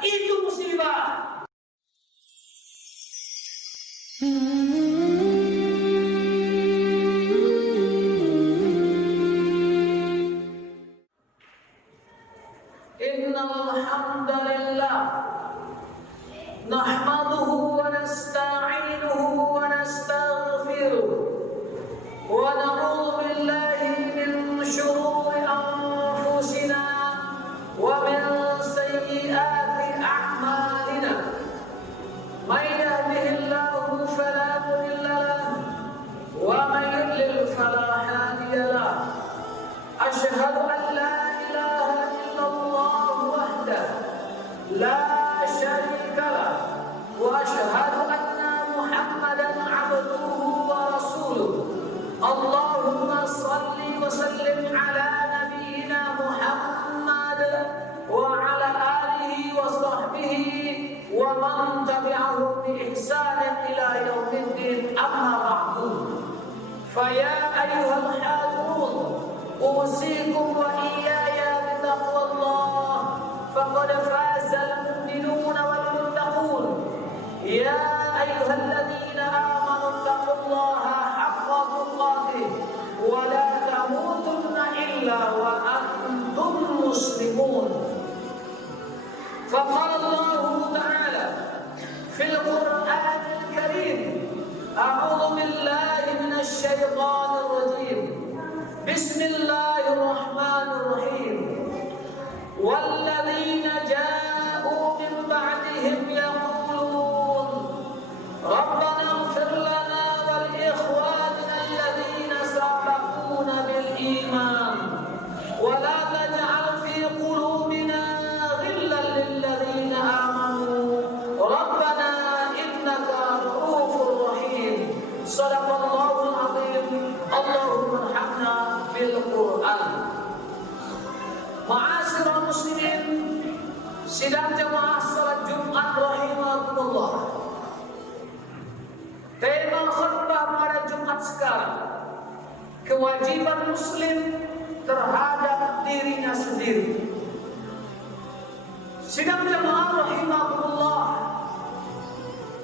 itu musibah. Innal hamdalillah nahmaduhu wa nasta'inuhu wa nastaghfiruh wa na'udzu billahi min shururi anfusina wa min sayyiati a'malina. May yahdihillahu fala mudilla lahu wa may yudlil fala hadiya lahu. Asyhadu an la ilaha illallah wahdahu la syarika lahu wa asyhadu anna Muhammadan 'abduhu wa rasuluh. Allahumma shalli wa sallim ala nabiyyina Muhammad wa ala alihi wa sahbihi wa man tabi'ahum bi ihsanin ila yaumiddin, amma ba'du. Fa ya ayyuhal hadirun, usikum wa iyaya bi taqwallah faqad fazal mu'minuna wal muttaqun. Ya ayyuhalladzina amanu taqullaha haqqa tuqatih wa la tamutunna illa wa antum muslimun. Faqala Allah ta'ala fil Qur'anil Karim, a'udzu billahi minasy syaithanir rajim. Bismillahirrahmanirrahim. Walladzina ja'u min ba'dihim yaqulun Rabbana ighfir lana wal ikhwanina alladzina sabaquna bil iman wa la taj'al fi qulubina ghillan lil ladzina amanu Rabbana innaka ra'ufur rahim. Shadaqallahul azim. Allahumma irhamna bil Qur'an. Ma'asyiral muslimin, sidang jamaah salat Jumat rahimakumullah. Tema khutbah pada Jumat sekarang, kewajiban muslim terhadap dirinya sendiri. Sidang jamaah rahimakumullah,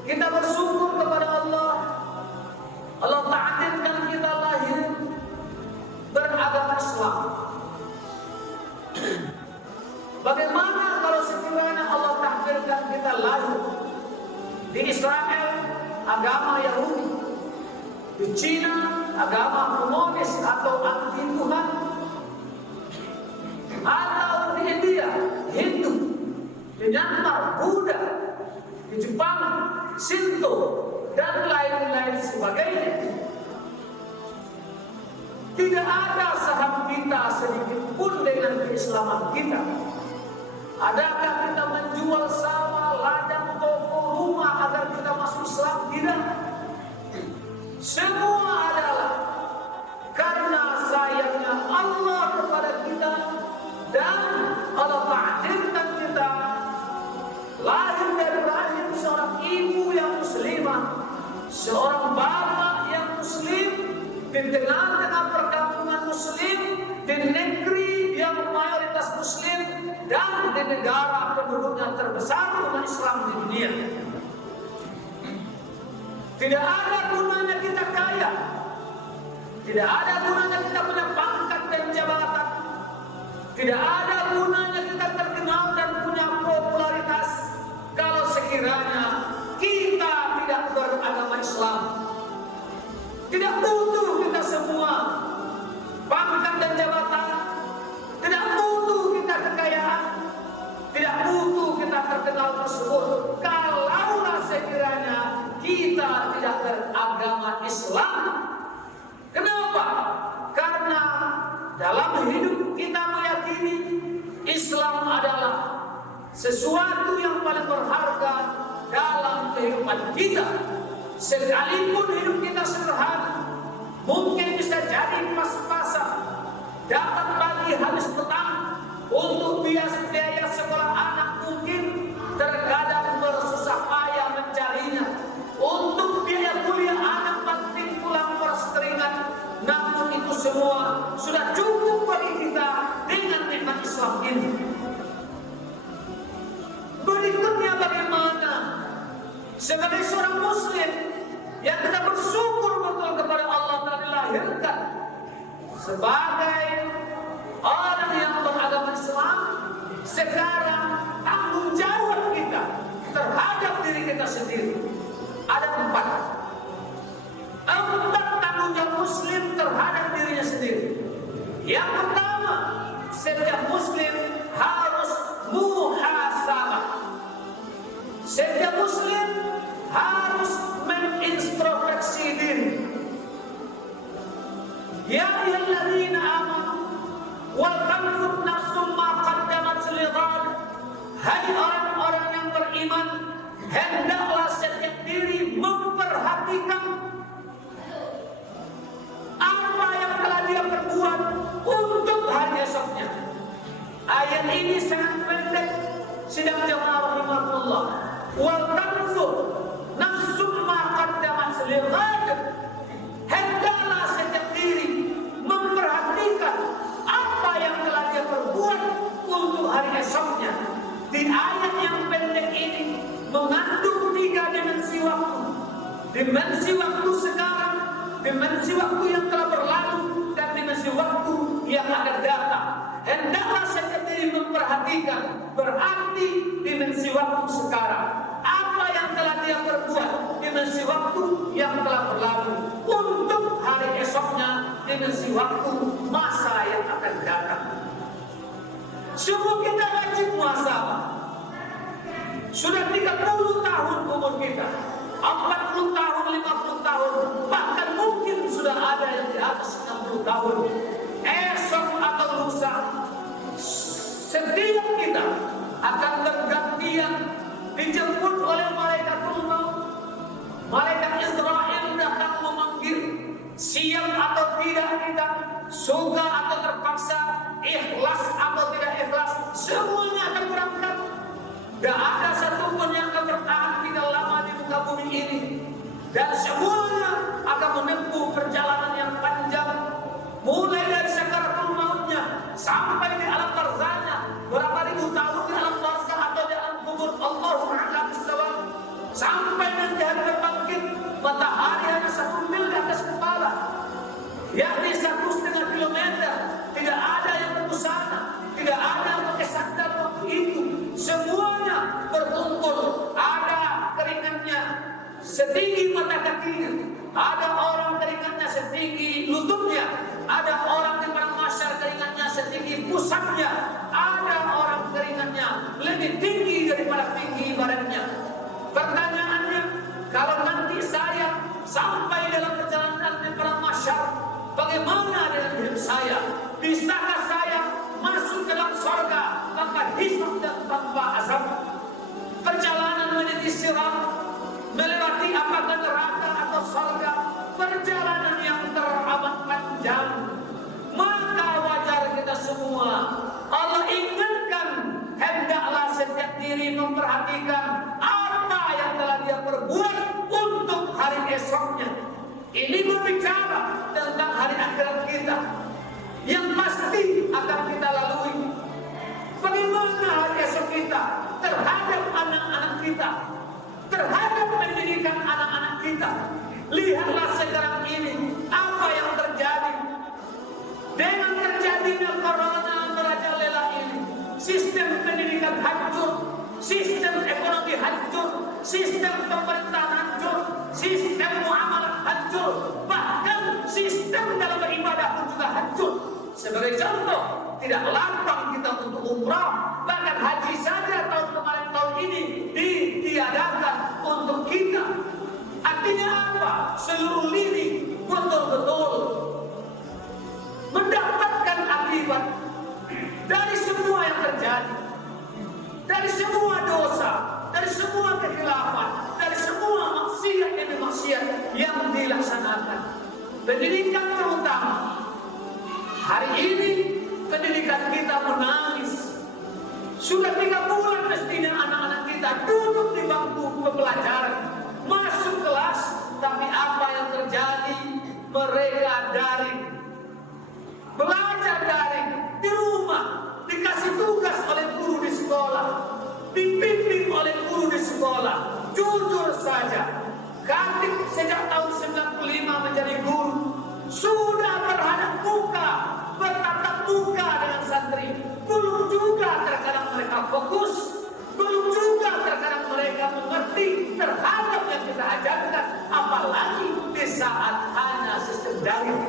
kita bersyukur kepada Allah. Allah takdirkan kita lahir beragama Islam. Bagaimana kalau sekiranya Allah takdirkan kita lahir di Israel agama Yahudi, di Cina agama komunis atau anti Tuhan, atau di India Hindu, di Myanmar Buddha, di Jepang Shinto dan lain-lain sebagainya. Tidak ada saham kita sedikit pun dengan keislaman kita. Adakah kita menjual sawah, ladang, toko, rumah agar kita masuk Islam? Tidak. Semua adalah karena sayangnya Allah kepada kita, dan Allah takdirkan kita lahir dari rahim seorang ibu yang muslimah, seorang bapak yang muslim, di tengah-tengah perkampungan muslim, di negeri yang mayoritas muslim, dan di negara penduduknya terbesar umat Islam di dunia. Tidak ada gunanya kita kaya, tidak ada gunanya kita punya pangkat dan jabatan, tidak ada gunanya kita terkenal dan punya popularitas kalau sekiranya kita tidak beragama Islam. Tidak butuh kita semua pangkat dan jabatan, tidak butuh kita kekayaan, tidak butuh kita terkenal tersebut kalaulah sekiranya kita tidak beragama Islam. Kenapa? Karena dalam hidup kita meyakini Islam adalah sesuatu yang paling berharga dalam kehidupan kita. Sekalipun hidup kita sederhana, mungkin bisa jadi pas-pasan, dapat pagi habis petang untuk biaya sekolah anak, mungkin terkadang bersusah payah mencarinya, untuk biaya kuliah anak penting pulang bersekeringat. Namun itu semua sudah cukup bagi kita dengan nikmat Islam ini. Beri bagaimana sebagai seorang muslim yang kita bersyukur betul kepada Allah telah dilahirkan sebagai orang yang beragama Islam, sekarang tanggung jawab kita terhadap diri kita sendiri ada empat tanggung jawab muslim terhadap dirinya sendiri. Yang pertama, setiap muslim harus muhasabah. Setiap muslim harus mengintrospeksi diri. Ya ayyuhalladzina amanu wal tanzur nafsum ma qaddamat lighad. Hai orang-orang yang beriman, hendaklah setiap diri memperhatikan apa yang telah dia perbuat untuk hari esoknya. Ayat ini sangat pendek, sidang jamaah rahimahullah. Wal tanzur nafsum ma qaddamat lighad. Hendaklah setiap diri memperhatikan apa yang telah dia perbuat untuk hari esoknya. Di ayat yang pendek ini mengandung 3 dimensi waktu. Dimensi waktu sekarang, dimensi waktu yang telah berlalu, dan dimensi waktu yang akan datang. Hendaklah setiap diri memperhatikan, berarti dimensi waktu sekarang. Apa yang telah dia perbuat, dimensi waktu yang telah berlalu, untuk hari esoknya, dimensi waktu masa yang akan datang. Semua kita wajib muhasabah. Sudah 30 tahun umur kita, 40 tahun, 50 tahun, bahkan mungkin sudah ada yang di atas 60 tahun. Esok atau lusa, setiap kita akan bergantian dijemput oleh malaikat maut. Malaikat Israel datang memanggil. Siap atau tidak kita, suka atau terpaksa, ikhlas atau tidak ikhlas, semuanya akan berangkat. Tidak ada satupun yang akan bertahan tidak lama di muka bumi ini. Dan semuanya akan menempuh perjalanan yang panjang, mulai dari sakaratul mautnya sampai di alam barzahnya, berapa ribu tahun di alam barzah atau di alam kubur, Allahu a'lam bissawab. Sampai nanti hari berbangkit, matahari hanya 1 mil di atas kepala, yakni 1,5 kilometer. Tidak ada yang berbusana, tidak ada yang pakai sandal waktu itu. Semuanya bertumpul. Ada keringatnya setinggi mata kakinya, ada orang keringatnya setinggi lututnya, ada orang di padang mahsyar keringatnya setinggi pusatnya, ada orang keringatnya lebih tinggi daripada tinggi badannya. Pertanyaannya, kalau nanti saya sampai dalam perjalanan di padang mahsyar, bagaimana dengan hidup saya? Bisakah saya masuk dalam surga tanpa hisab dan tanpa azab? Perjalanan menuju sirat, melewati apakah neraka atau surga, perjalanan yang teramat panjang. Maka wajar kita semua, Allah ingatkan, hendaklah setiap diri memperhatikan apa yang telah dia perbuat untuk hari esoknya. Ini berbicara tentang hari akhirat kita yang pasti akan kita lalui. Bagaimana hari esok kita terhadap anak-anak kita, terhadap pendidikan anak-anak kita. Lihatlah sekarang ini apa yang terjadi. Dengan terjadinya corona merajalela ini, sistem pendidikan hancur, sistem ekonomi hancur, sistem pemerintahan hancur, sistem muamalah hancur, bahkan sistem dalam beribadah pun juga hancur. Sebagai contoh, tidak lapang kita untuk umrah, bahkan haji saja tahun ini ditiadakan untuk kita. Artinya apa? Seluruh lini betul-betul mendapatkan akibat dari semua yang terjadi, dari semua dosa, dari semua kekhilafan, dari semua maksiat demi maksiat yang dilaksanakan. Pendidikan terutama hari ini, pendidikan kita menangis. Sudah 3 bulan mestinya anak-anak kita duduk di bangku pembelajaran, masuk kelas, tapi apa yang terjadi? Mereka daring, belajar daring di rumah, dikasih tugas oleh guru di sekolah, dibimbing oleh guru di saja Kartip sejak tahun 95 menjadi guru, sudah berhadap muka, bertatap muka dengan santri. Belum juga terkadang mereka fokus, belum juga terkadang mereka mengerti terhadap yang kita ajarkan, apalagi di saat hanya sistem daring.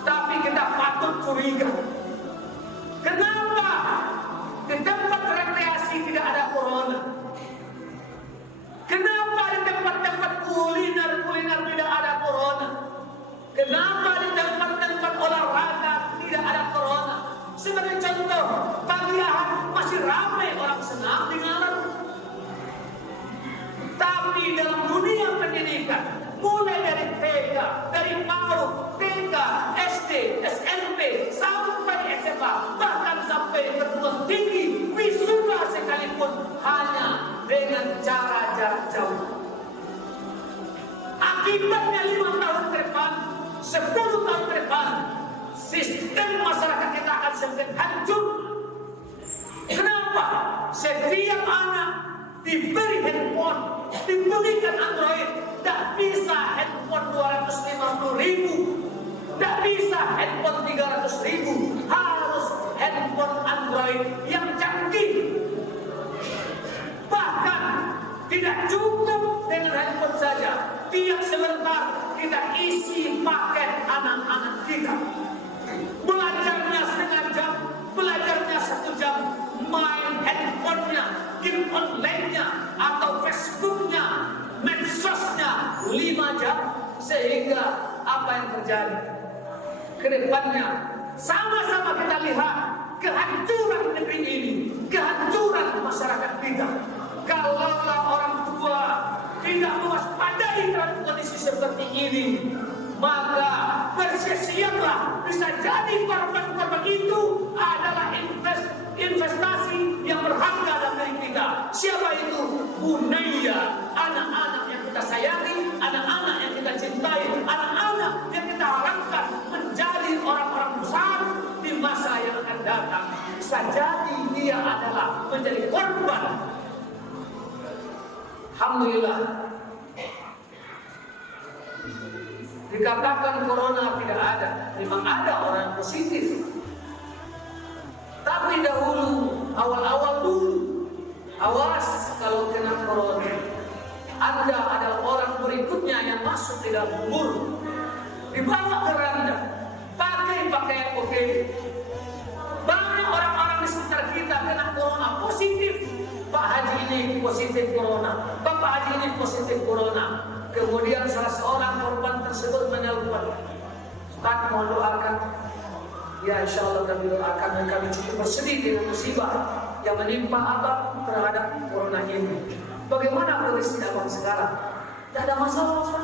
Tapi kita patut curiga, kenapa di tempat rekreasi tidak ada corona? Kenapa di tempat-tempat kuliner tidak ada corona? Kenapa di tempat-tempat olahraga tidak ada corona? Sebagai contoh, pagi hari masih ramai orang senam di malam. Tapi dalam dunia pendidikan, mulai dari TK, dari PAUD, TK, SD, SMP, sampai SMA, bahkan sampai perguruan tinggi, wisuda sekalipun hanya dengan cara jarak jauh. Akibatnya 5 tahun ke depan, 10 tahun ke depan, sistem masyarakat kita akan semakin hancur. Kenapa? Setiap anak diberi handphone, diberikan Android, tidak bisa handphone 250.000, tidak bisa handphone 300.000, harus handphone Android yang canggih. Bahkan tidak cukup dengan handphone saja, tiap sebentar kita isi paket anak-anak kita. Belajarnya setengah jam, belajarnya 1 jam, main handphonenya, game online-nya, atau Facebooknya, medsosnya 5 jam. Sehingga apa yang terjadi? Kedepannya sama-sama kita lihat kehancuran negeri ini, kehancuran masyarakat kita. Kalaulah orang tua tidak mewaspadai terhadap kondisi seperti ini, maka bersiap-siaplah, bisa jadi korban-korban itu adalah investasi yang berharga dalam diri kita. Siapa itu? Bunaya, anak-anak yang kita sayangi, anak-anak yang kita cintai, anak-anak yang kita harapkan menjadi orang-orang besar di masa yang akan datang. Bisa jadi dia adalah menjadi korban. Alhamdulillah, dikatakan corona tidak ada, memang ada orang positif. Tapi dahulu, awal-awal dulu, awas kalau kena corona. Anda adalah orang berikutnya yang masuk di dalam kubur, dibawa ke randa, pakai pakaian oke. Banyak orang-orang di sekitar kita kena corona positif. Pak Haji ini positif corona, Bapak Haji ini positif corona. Kemudian salah seorang korban tersebut menelpon, Ustaz mohon doakan. Ya insya Allah kami doakan, dan kami cukup bersedih dengan musibah yang menimpa abang terhadap corona ini. Bagaimana kondisi abang sekarang? Tidak ada masalah, Ustaz.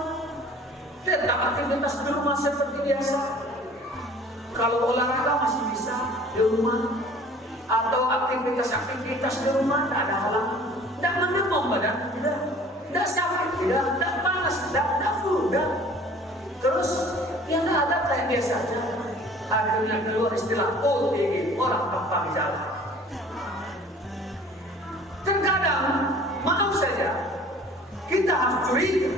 Tetap aktivitas di rumah seperti biasa. Kalau olahraga masih bisa di rumah, atau aktivitas di rumah, tidak ada halangan. Tidak mendemam badan, tidak sakit, tidak panas, tidak flu, terus yang tidak ada kayak biasanya. Akhirnya keluar istilah OTG, orang tanpa gejala. Terkadang, maaf saja, kita harus curiga.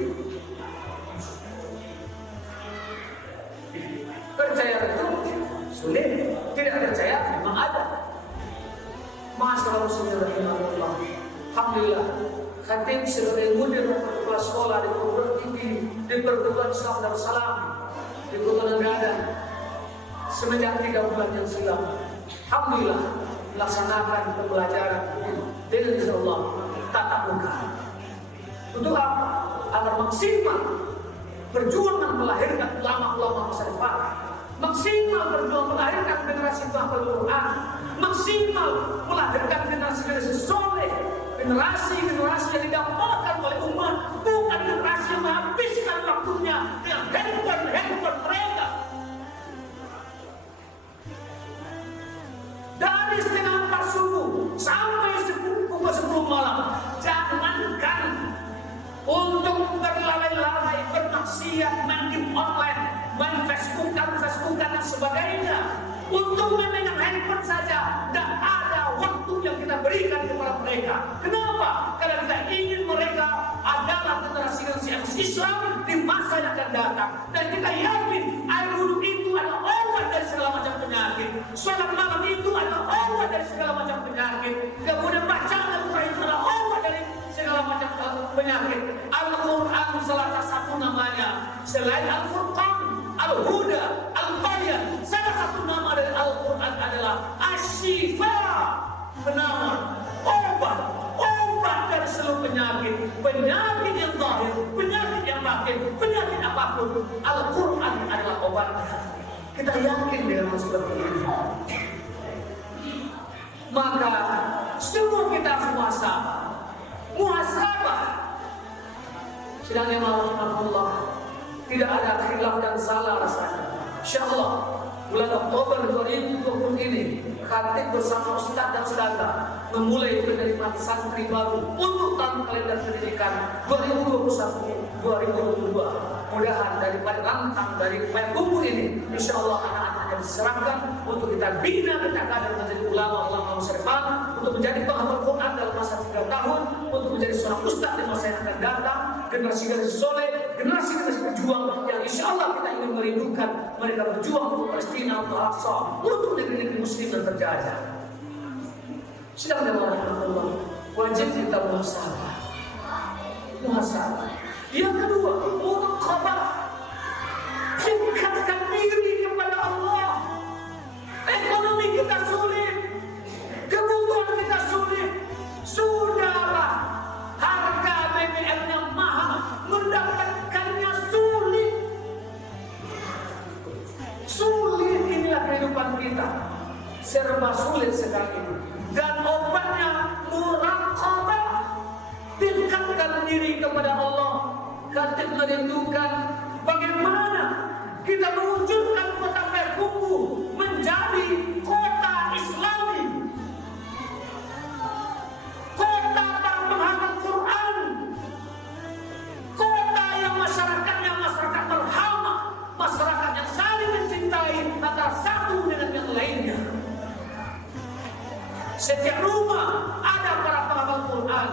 Percaya itu sulit, tidak percaya memang ada. Masalah Rasulullah. Alhamdulillah, Khatib sebagai mudir kepala sekolah di perguruan tinggi di perguruan Islam Darussalam di Kota Negara semenjak 3 bulan yang silam, alhamdulillah melaksanakan pembelajaran dengan insyaallah tatap muka. Untuk apa? Agar maksimal perjuangan melahirkan ulama-ulama masa depan, maksimal berjuang melahirkan generasi penghafal Quran, maksimal melahirkan generasi-generasi soleh, generasi-generasi yang didapatkan oleh umat, bukan generasi yang menghabiskan waktunya dengan handphone mereka. Dari setengah 4 subuh sampai pukul 10 malam, jangankan untuk berlalai-lalai, bermaksiat, main game online, main Facebookan dan sebagainya. Untuk memegang handphone saja, tidak ada waktu yang kita berikan kepada mereka. Kenapa? Karena kita ingin mereka adalah generasi Islam di masa yang akan datang. Dan kita yakin air wudhu itu adalah obat dari segala macam penyakit. Salat malam itu adalah obat dari segala macam penyakit. Kemudian bacaan Al-Quran itu adalah obat dari segala macam penyakit. Al-Quran salah satu namanya selain Al-Furqan, Al-Huda, Al-Bayan. Salah satu nama dari Al-Quran adalah Asy-Syifa, penawar, obat dari seluruh penyakit yang zahir, penyakit yang batin, penyakit apapun. Al-Quran adalah obatnya. Kita yakin dengan hal seperti ini. Maka semua kita harus muhasabah. Sedangkan Allah tidak ada khilaf dan salah rasanya. InsyaAllah bulan Oktober 2020 ini Khatib bersama Ustaz dan Ustazah memulai penerimaan santri baru untuk tahun kalender pendidikan 2021-2022. Mudah-mudahan daripada rantang dari Payakumbuh ini, InsyaAllah anak-anaknya diserahkan untuk kita bina, kita kader menjadi ulama masa depan, untuk menjadi penghafal Quran dalam masa 3 tahun, untuk menjadi seorang ustaz di masa yang akan datang, generasi soleh, generasi berjuang yang InsyaAllah kita ingin merindukan mereka berjuang untuk Palestina, untuk Al-Aqsa, untuk negeri-negeri Muslim dan terjajah. Sedangkan Allah wajib kita muhasabah. Yang kedua, muraqabah, tingkatkan diri kepada Allah. Ekonomi kita sulit, kebutuhan kita sulit, sudahlah harga BBM-nya mahal, mendapatkannya sulit. Sulit inilah kehidupan kita, serba sulit sekali. Dan obatnya muraqabah, tingkatkan diri kepada Allah. Khatib merindukan bagaimana kita mewujudkan kota Payakumbuh menjadi kota Islami, kota para penghafal Quran, kota yang masyarakatnya masyarakat berhamah, masyarakat yang saling mencintai antara satu dengan yang lainnya. Setiap rumah ada para penghafal Quran.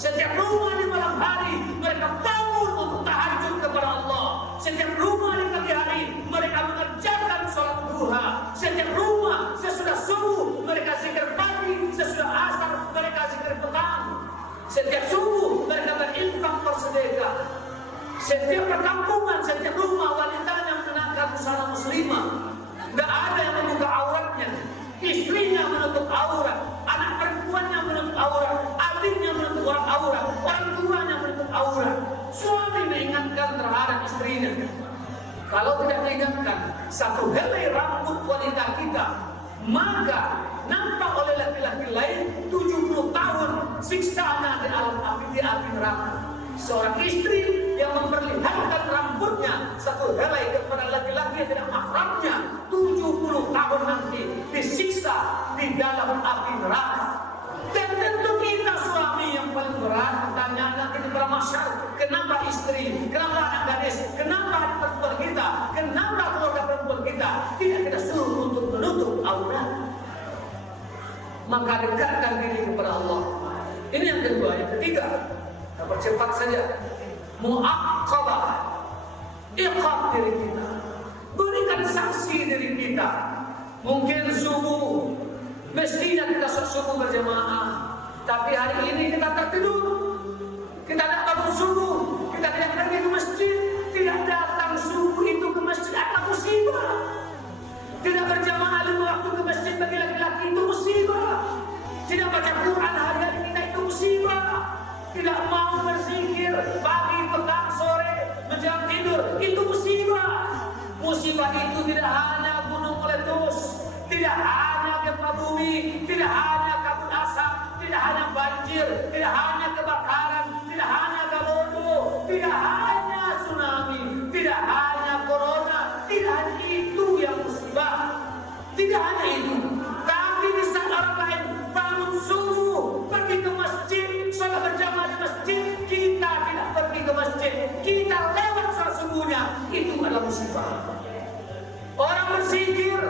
Setiap rumah di malam hari mereka bangun untuk tahajud kepada Allah. Setiap rumah di pagi hari mereka mengerjakan sholat duha. Setiap rumah sesudah subuh mereka zikir pagi, sesudah asar mereka zikir petang. Setiap subuh mereka berinfak bersedekah. Setiap perkampungan, setiap rumah wanitanya mengenakan busana muslimah. Tidak ada yang membuka auratnya. Istrinya menutup aurat, anak perempuannya menutup aurat, adiknya menutup aurat, orang tuanya menutup aurat. Suami mengingatkan terhadap istrinya. Kalau tidak diingatkan satu helai rambut wanita kita, maka nampak oleh laki-laki lain 70 tahun siksanya di alam api, di api neraka. Seorang istri yang memperlihatkan rambutnya satu helai kepada laki-laki yang tidak mahramnya 70 tahun nanti disiksa di dalam api neraka. Dan tentu kita suami yang paling berat tanya nanti di masyarakat, kenapa istri, kenapa anak gadis, kenapa anak perempuan kita, kenapa keluarga perempuan kita tidak kita suruh untuk menutup aurat. Maka dekatkan diri kepada Allah. Ini yang kedua. Yang ketiga, kita percepat saja, mu'aqabah, iqab diri kita, berikan sanksi diri kita. Mungkin subuh mestinya kita subuh berjamaah, tapi hari ini kita tertidur, kita tidak bangun subuh, kita tidak pergi ke masjid, tidak datang subuh itu ke masjid adalah musibah. Tidak berjamaah 5 waktu ke masjid bagi laki-laki itu musibah. Tidak baca Quran hari-hari kita itu musibah. Tidak mau berzikir pagi, petang, sore, menjelang tidur itu musibah. Musibah itu tidak hanya gunung meletus, tidak hanya gempa bumi, tidak hanya kabut asap, tidak hanya banjir, tidak hanya kebakaran, tidak hanya galodo, tidak hanya tsunami, tidak hanya corona, tidak hanya itu yang musibah. Tidak hanya itu, tapi di saat orang lain bangun subuh, pergi ke masjid, sholat berjamaah di masjid, kita tidak pergi ke masjid, kita lewat sholat subuhnya, itu adalah musibah. Orang berzikir,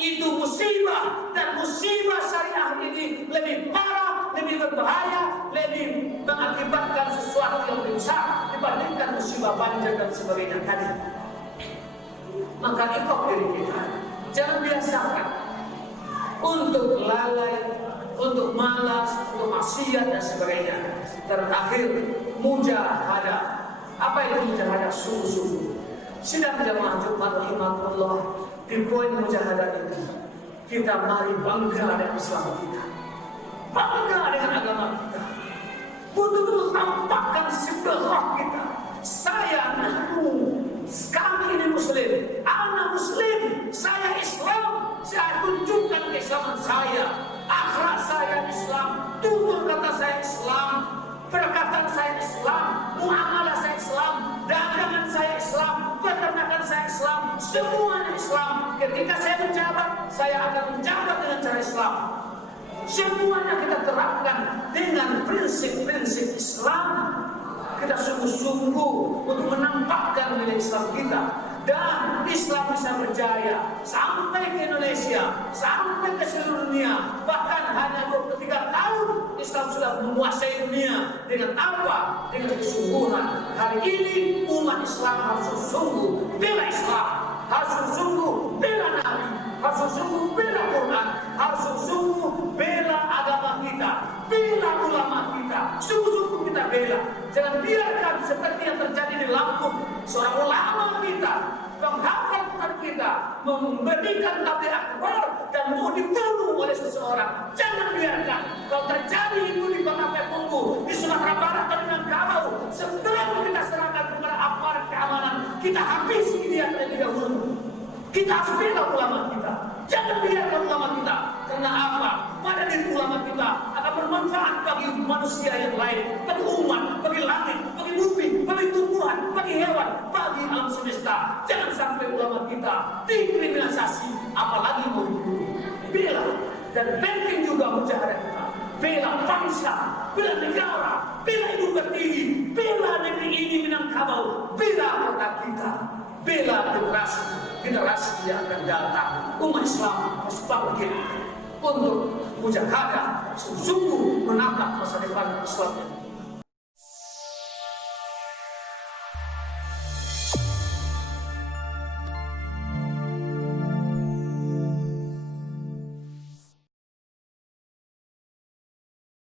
itu musibah, dan musibah syariah ini lebih parah, lebih berbahaya, lebih mengakibatkan sesuatu yang lebih besar dibandingkan musibah banjir dan sebagainya tadi. Maka ikut diri kita, jangan biasakan untuk lalai, untuk malas, untuk maksiat dan sebagainya. Terakhir, mujahadah. Apa itu mujahadah? Sungguh-sungguh. Sidang jamaah Jumat rahimahullah, di poin mujahadah itu kita mari bangga dengan Islam kita, bangga dengan agama kita, betul-betul tampakkan sebelah kita. Saya kami ini muslim, anak muslim, saya Islam, saya tunjukkan keislaman saya, akhlak saya Islam, tutur kata saya Islam, perkataan saya Islam, muamalah saya Islam, dagangan saya Islam, peternakan saya Islam, semuanya Islam. Ketika saya menjabat, saya akan menjabat dengan cara Islam. Semuanya kita terapkan dengan prinsip-prinsip Islam. Kita sungguh-sungguh untuk menampakkan nilai Islam kita, dan Islam bisa berjaya sampai ke Indonesia, sampai ke seluruh dunia. Bahkan hanya 23 tahun Islam sudah menguasai dunia. Dengan apa? Dengan kesungguhan. Hari ini umat Islam harus sungguh bela Islam, harus sungguh bela Nabi, harus sungguh bela Quran, harus sungguh bela agama kita, bela ulama kita, sungguh-sungguh kita bela. Jangan biarkan seperti yang terjadi di Lampung, seorang ulama kita, penghafal Quran kita, memberikan tabligh akbar dan mau dibunuh oleh seseorang. Jangan biarkan. Kalau terjadi itu di Bangka Belitung, di Sumatera Barat dan Minangkabau, sebelum kita serahkan kepada aparat keamanan, kita habisi dia terlebih dahulu. Kita harus bela ulama kita. Jangan biarkan ulama kita. Karena apa? Pada diri ulama kita akan bermanfaat bagi manusia yang lain, bagi umat, bagi langit, bagi bumi, bagi tumbuhan, bagi hewan, bagi alam semesta. Jangan sampai ulama kita dikriminalisasi, apalagi mau dibunuh. Bela, dan penting juga mujahadah kita. Bela bangsa, bela negara, bela ibu pertiwi, bela negeri ini Minangkabau, bela kota kita, bela generasi yang akan datang. Umat Islam harus bangkit untuk mujahadah, sungguh menatap masa depan Islam.